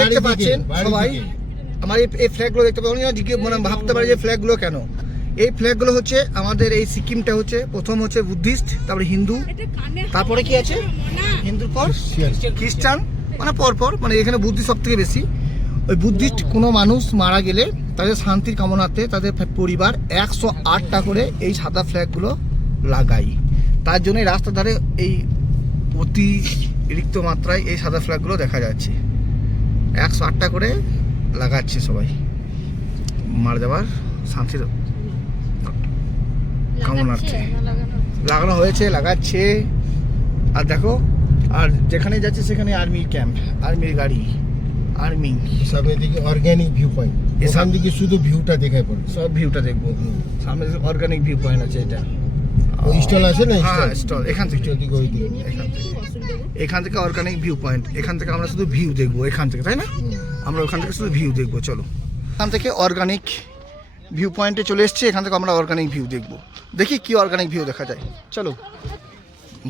দেখতে পাচ্ছেন সবাই, আমার এই ফ্ল্যাগগুলো দেখতে পাচ্ছেন, মানে ভাবতে পারে যে ফ্ল্যাগগুলো কেন। এই ফ্ল্যাগগুলো হচ্ছে আমাদের এই সিকিমটা হচ্ছে প্রথম হচ্ছে বুদ্ধিস্ট, তারপরে হিন্দু, তারপরে কি আছে হিন্দুর পর খ্রিস্টান, মানে পরপর, মানে এখানে বুদ্ধিস্ট সব থেকে বেশি। ওই বুদ্ধিস্ট কোনো মানুষ মারা গেলে তাদের শান্তির কামনার্থে তাদের পরিবার 108টা করে এই সাদা ফ্ল্যাগগুলো লাগাই। তার জন্য রাস্তার ধারে এই অতিরিক্ত মাত্রায় এই সাদা ফ্ল্যাগগুলো দেখা যাচ্ছে। 108টা করে লাগাচ্ছে সবাই মারা যাওয়ার শান্তির কামনার্থে। লাগানো হয়েছে, লাগাচ্ছে। আর দেখো, আর যেখানে যাচ্ছে সেখানে আর্মি ক্যাম্প, আর্মির গাড়ি, আর্মি সব এদিকে অর্গানিক ভিউ পয়েন্ট, এখান থেকে শুধু ভিউটা দেখায় পড়ে, সব ভিউটা দেখবো। সামনে অর্গানিক ভিউ পয়েন্ট আছে, এটা ওই স্টল আছে না, স্টল এখান থেকে, এখান থেকে অর্গানিক ভিউ পয়েন্ট, এখান থেকে আমরা শুধু ভিউ দেখবো এখান থেকে, তাই না? আমরা ওখান থেকে শুধু ভিউ দেখবো। চলো, এখান থেকে অর্গানিক ভিউ পয়েন্টে চলে এসেছি, এখান থেকে আমরা অর্গানিক ভিউ দেখবো। দেখি কি অর্গানিক ভিউ দেখা যায়। চলো,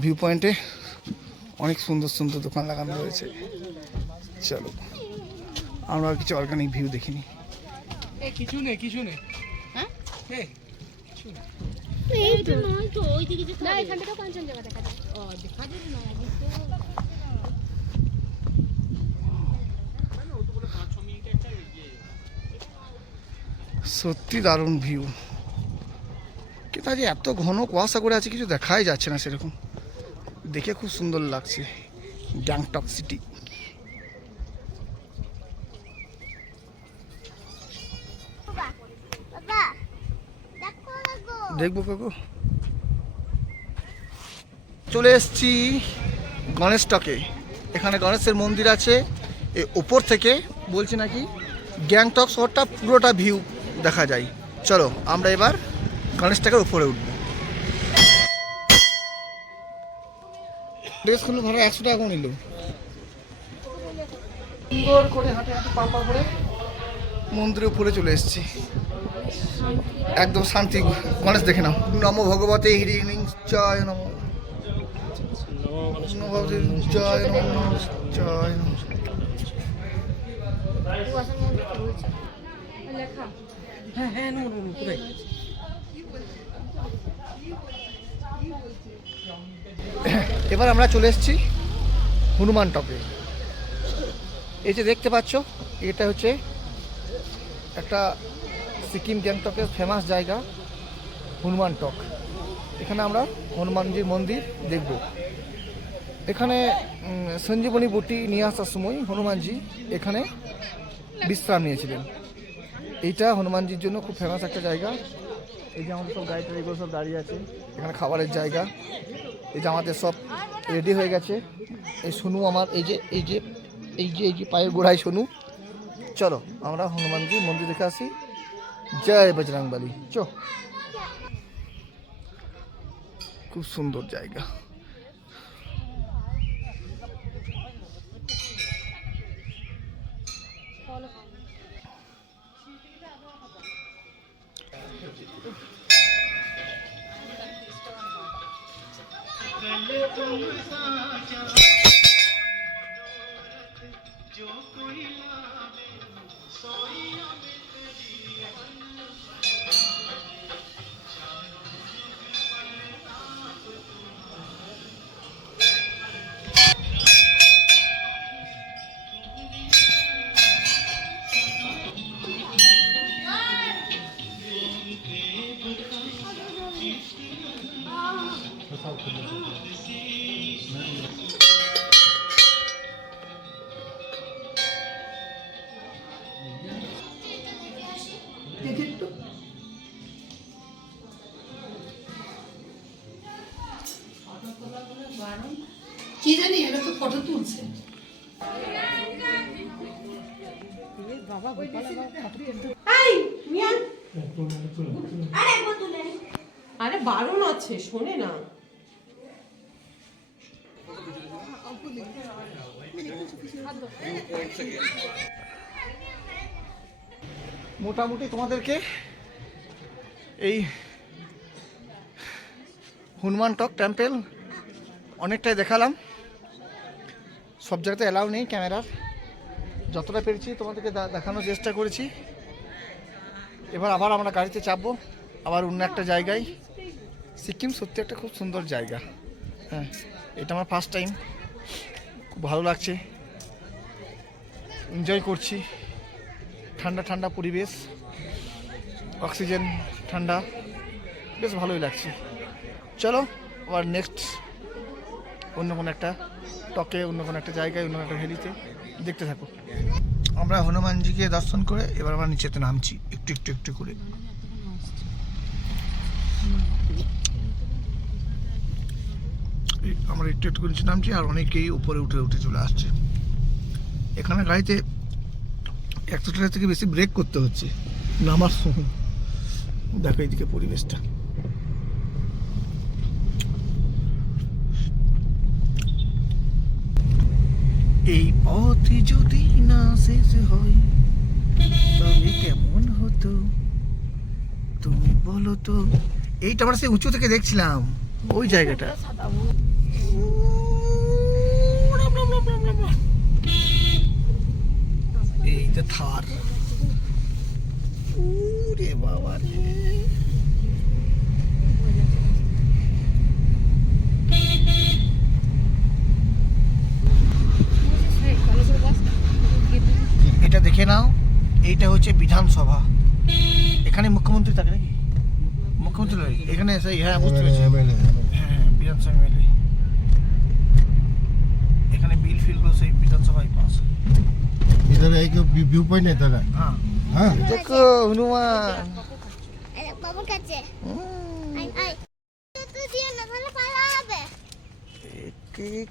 ভিউ পয়েন্টে অনেক সুন্দর সুন্দর দোকান লাগানো রয়েছে। চলো, আমরা কিছু অর্গানিক ভিউ দেখিনি। কিছু নেই, কিছু নেই। হ্যাঁ, এইটা নয় তো, ওই দিকে যে না, এখান থেকে কাঞ্চনজঙ্ঘা দেখা যায়। ও, দেখা যাবে না আগে তো। সত্যি দারুণ ভিউ, কিন্তু আজ এত ঘন কুয়াশা করে আছে, কিছু দেখাই যাচ্ছে না সেরকম। দেখে খুব সুন্দর লাগছে গ্যাংটক সিটি। দেখবো কাকু, চলে এসছি গণেশ টকে। এখানে গণেশের মন্দির আছে। এই ওপর থেকে বলছি নাকি গ্যাংটক শহরটা পুরোটা ভিউ দেখা যায়। চলো, আমরা এবার গণেশ টকের উপরে উঠব। ড্রেস খুলে ভাড়া 100 টাকা নিল। সুন্দর করে হাঁটে হাঁটে পা পা করে মন্দিরের উপরে চলে এসেছি। একদম শান্তি। গণেশ দেখে নাও। নমো ভগবতে হিরিং জয় নমো, নমো ভগবতে জয় নমো, জয় নমো। এবার আমরা চলে এসেছি হনুমান টকে। এই যে দেখতে পাচ্ছ, এটা হচ্ছে একটা সিকিম গ্যাংটকের ফেমাস জায়গা হনুমান টক। এখানে আমরা হনুমানজির মন্দির দেখব। এখানে সঞ্জীবনী বটি নিয়ে আসার সময় হনুমানজি এখানে বিশ্রাম নিয়েছিলেন। এইটা হনুমানজির জন্য খুব ফেমাস একটা জায়গা। এই যে আমাদের সব গাড়ি টাড়িগুলো সব দাঁড়িয়ে আছে, এখানে খাবারের জায়গা। এই যে আমাদের সব রেডি হয়ে গেছে। এই সোনু আমার, এই যে এই যে এই যে এই যে পায়ের গোড়ায় সোনু। চলো, আমরা হনুমানজির মন্দির দেখে আসি। জয় বজরংবলী। চো, খুব সুন্দর জায়গা। কি জানি, এটা তো ফটো তুলছে। আরে বারণ আছে, শোনে না। মোটামুটি তোমাদেরকে এই হনুমান টক টেম্পল অনেকটাই দেখালাম। সব জায়গাতে অ্যালাউ নেই ক্যামেরার, যতটা পেরেছি তোমাদেরকে দেখানোর চেষ্টা করেছি। এবার আবার আমরা গাড়িতে চাপবো, আবার অন্য একটা জায়গায়। সিকিম সত্যি একটা খুব সুন্দর জায়গা। হ্যাঁ, এটা আমার ফার্স্ট টাইম, খুব ভালো লাগছে, এনজয় করছি। ঠান্ডা ঠান্ডা পরিবেশ, অক্সিজেন ঠান্ডা, বেশ ভালোই লাগছে। চলো আবার নেক্সট অন্য কোনো একটা টকে, অন্য কোনো একটা জায়গায়, অন্য একটা ভ্যালিতে দেখতে থাকো। আমরা হনুমানজিকে দর্শন করে এবার আমরা নিচেতে নামছি একটু একটু একটু করে। আমরা একটু একটু করে নিচে নামছি, আর অনেকেই উপরে উঠে উঠে চলে আসছে। এখানে গাড়িতে 100 থেকে বেশি ব্রেক করতে হচ্ছে নামার সময়। দেখো এইদিকে পরিবেশটা। এই পথ যদি না শেষ হয় তবে কেমন হতো তুমি বলো তো। এইটা আমরা সেই উঁচু থেকে দেখছিলাম, ওই জায়গাটা। এই যে থার, ওরে বাবা রে। এটা দেখে নাও, এইটা হচ্ছে বিধানসভা। এখানে মুখ্যমন্ত্রী থাকে নাকি? মুখ্যমন্ত্রী নয়, এখানে সেই, হ্যাঁ বুঝতে পেরেছি, হ্যাঁ বিধানসভা এমএলএ। এখানে বিল ফিল করে সেই বিধানসভায় পাস। इधर एक व्यू पॉइंट है इधर। হ্যাঁ हाँ দেখো হনুমান। বাবুর কাছে আই তো দিয়ে না তাহলে পালাবে।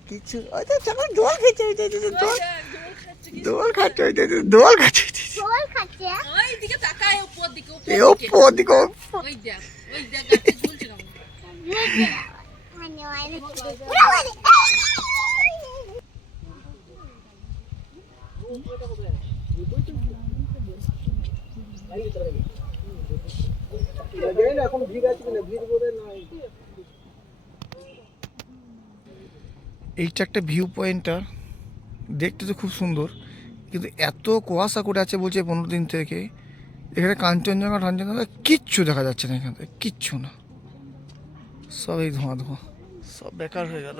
কিছু যখন দোল খাচ্ছে, দোল খাচ্ছে, দোল খাচ্ছে, জল খাচ্ছে। ওই দিকে তাকায়, উপর দিকে, এই ওপর দিকে। ওই দেখ গাছে ঝুলছে কেমন। মানে ওই এইটা একটা ভিউ পয়েন্টটা দেখতে তো খুব সুন্দর, কিন্তু এত কুয়াশা করে আছে বলছে 15 দিন থেকে। এখানে কাঞ্চনজঙ্ঘা টাঞ্চনজঙ্ঘা কিচ্ছু দেখা যাচ্ছে না, এখান থেকে কিচ্ছু না, সব এই ধোঁয়া ধোঁয়া, সব বেকার হয়ে গেল।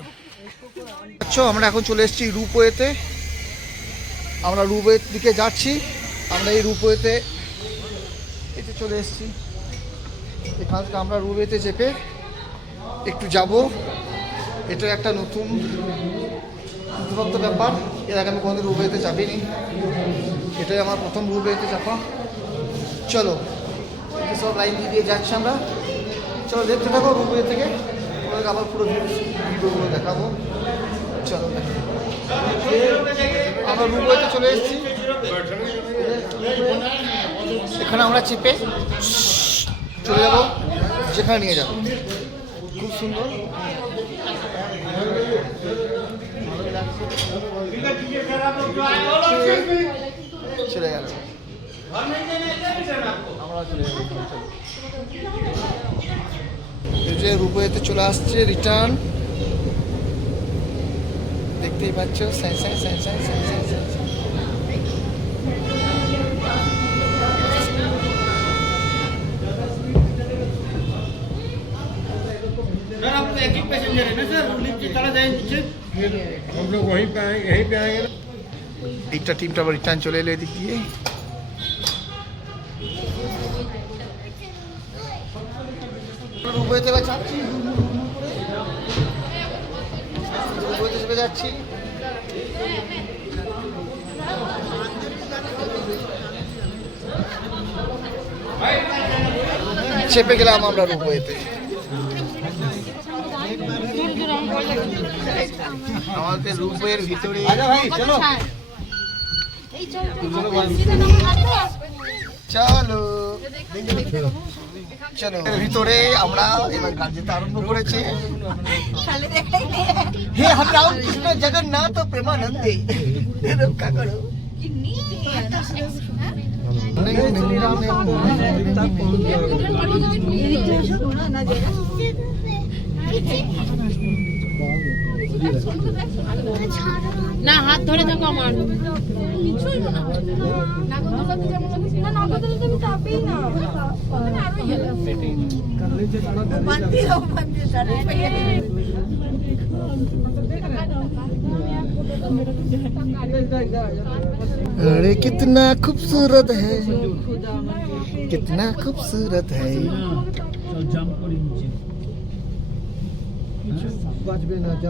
আচ্ছা, আমরা এখন চলে এসেছি রূপওয়েতে। আমরা রূপওয়ের দিকে যাচ্ছি। আমরা এই রূপওয়েতে এতে চলে এসেছি। এখান থেকে আমরা রূপওয়েতে চেপে একটু যাব। এটা একটা নতুনত্ব ব্যাপার, এর আগে আমি কোনোদিন রূপওয়েতে চাপিনি, এটাই আমার প্রথম রূপওয়েতে চাপা। চলো, সব লাইন দিয়ে যাচ্ছি আমরা। চলো দেখতে থাকো রূপওয়ে থেকে, তোমাদেরকে আবার পুরো ভিডিওগুলো দেখাবো। চলো দেখো, আমরা রূপওয়েতে চলে এসেছি। এখানে আমরা চেপে চলে যাব যেখানে নিয়ে যাবো। খুব সুন্দর, চলে গেল, আমরা চলে যাবো। এই যে রূপওয়েতে চলে আসছে রিটার্ন, দেখতেই পাচ্ছ। সাই সাই সাই সাই সাই সাই সাই। सर आप एक ही पैसेंजर है ना सर, लिफ्ट से चला जाएंगे नीचे, हम लोग वहीं पे आएंगे, यहीं पे आएंगे ना। এইটা টিমটা আবার রিটার্ন চলে এলো এদিক দিয়ে। রূপওয়েতে এবার যাচ্ছি, রূপওয়েতে চেপে যাচ্ছি। চেপে গেলাম আমরা রূপওয়েতে। আমাদের রূপওয়ের ভিতরে চলো চলো চলো ভিতরে আমরা এবার গান যেতে আরম্ভ করেছি। হে हम रामकृष्ण जगन्नाथ प्रेमानंदे रक्षा करो। না হাত ধরে থাকো আমার अरे कितना खूबसूरत है, कितना खूबसूरत है।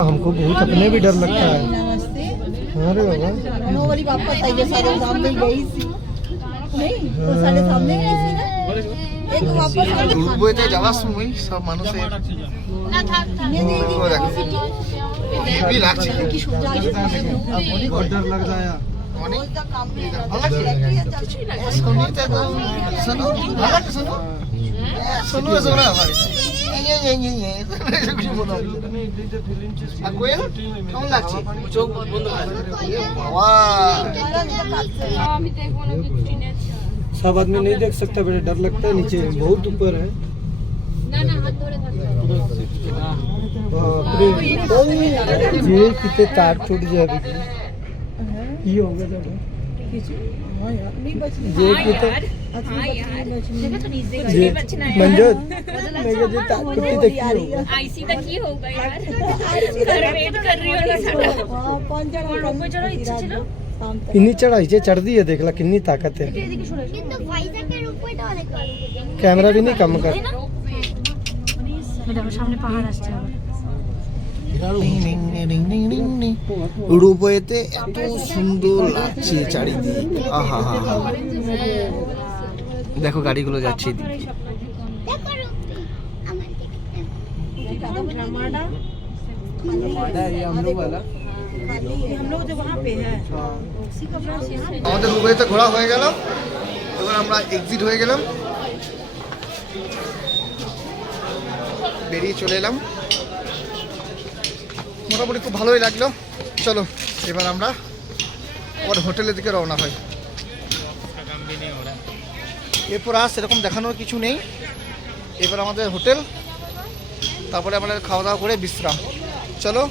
हमको बहुत अपने भी डर लगता है। अरे बाबा नोवाली वापस आई है सारे सामने गई थी नहीं वो सारे सामने गई थी ना एक वापस উড়বইতে যাওয়ার সময় সব মানুষের হেভি লাগছে, बहुत डर लग रहा है। অনেক ভালো লাগছে। শোনিতে তো শোনো, ভালো লাগছে শোনো, শোনো শোনো আমার কিছু বলো। আর কোয়েল কেমন লাগছে? চোখ বন্ধ করে বাবা सब आदमी नहीं देख सकता, बड़े डर लगता है, नीचे बहुत ऊपर है। না না হাত ধরে থাকো बाप रे, ये कितने तार टूट जाएगी। ये होगा जब ये कितने ये मंजूर मैं जो तार टूटी देखी होगा। आईसी तक ही होगा यार कर वेट कर रही हो नहीं साडा कौन जरा रोको चलो इच्छा ছিল किन्नी चढ़ाई से चढ़ दी है, देख ला किन्नी ताकत है। कैमरा भी नहीं कम कर। রূপেতে এত সুন্দর লাগছে চারিদিক, আহা হা হা। দেখো গাড়িগুলো যাচ্ছে এদিকে। আমাদের রুবেতে ঘোরা হয়ে গেল, এবার আমরা এক্সিট হয়ে গেলাম, বেরিয়ে চলে এলাম। মোটামুটি খুব ভালোই লাগলো। চলো এবার আমরা আবার হোটেলের দিকে রওনা হই। এরপর আর সেরকম দেখানোর কিছু নেই। এবার আমাদের হোটেল, তারপরে আমাদের খাওয়া দাওয়া করে বিশ্রাম। চলো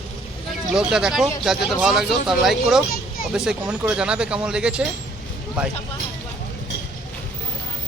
ব্লগটা দেখো, যার যাতে ভালো লাগলো তার লাইক করো, অবশ্যই কমেন্ট করে জানাবে কেমন লেগেছে। বাই।